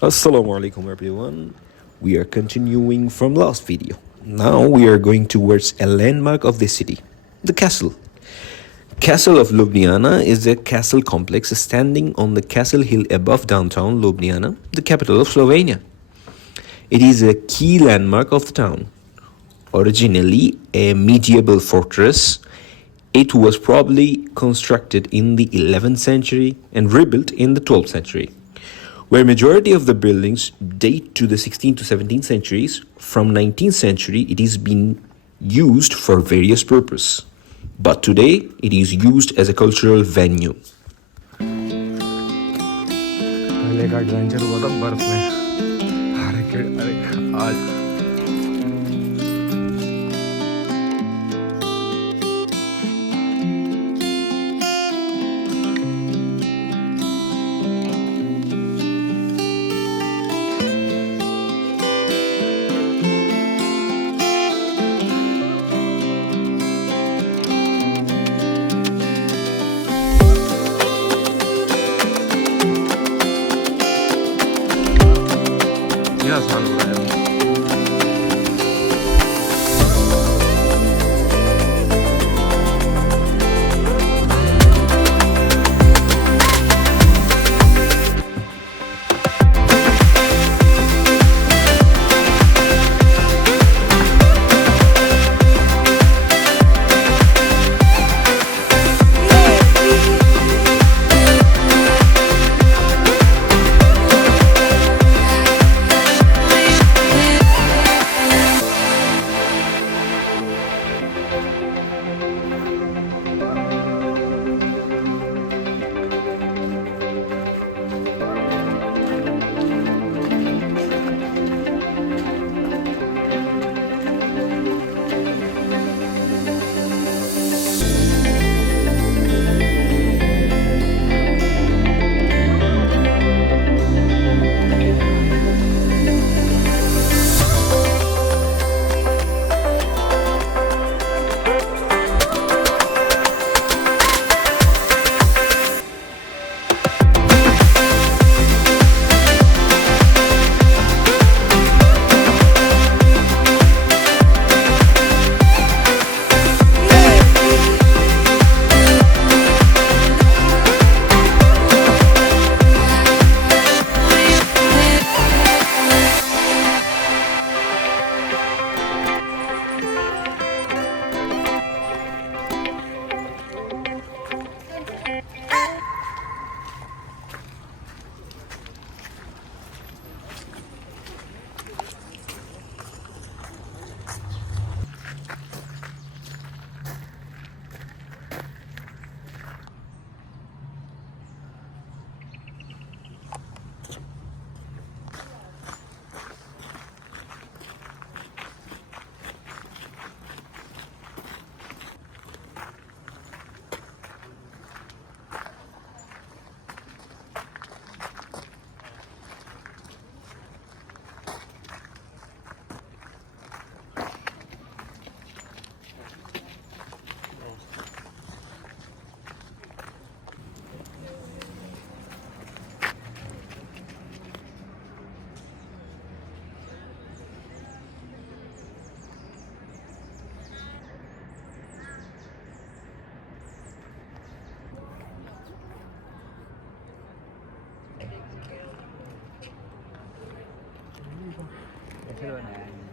Assalamu alaikum everyone. We are continuing from last video. Now we are going towards a landmark of the city, the castle. Castle of Ljubljana is a castle complex standing on the castle hill above downtown Ljubljana, the capital of Slovenia. It is a key landmark of the town. Originally a medieval fortress, it was probably constructed in the 11th century and rebuilt in the 12th century. Where majority of the buildings date to the 16th to 17th centuries, from 19th century it is been used for various purposes. But today it is used as a cultural venue. पहले का adventure हुआ था बर्फ में। अरे आज ये आसान हो रहा है। Thưa nè.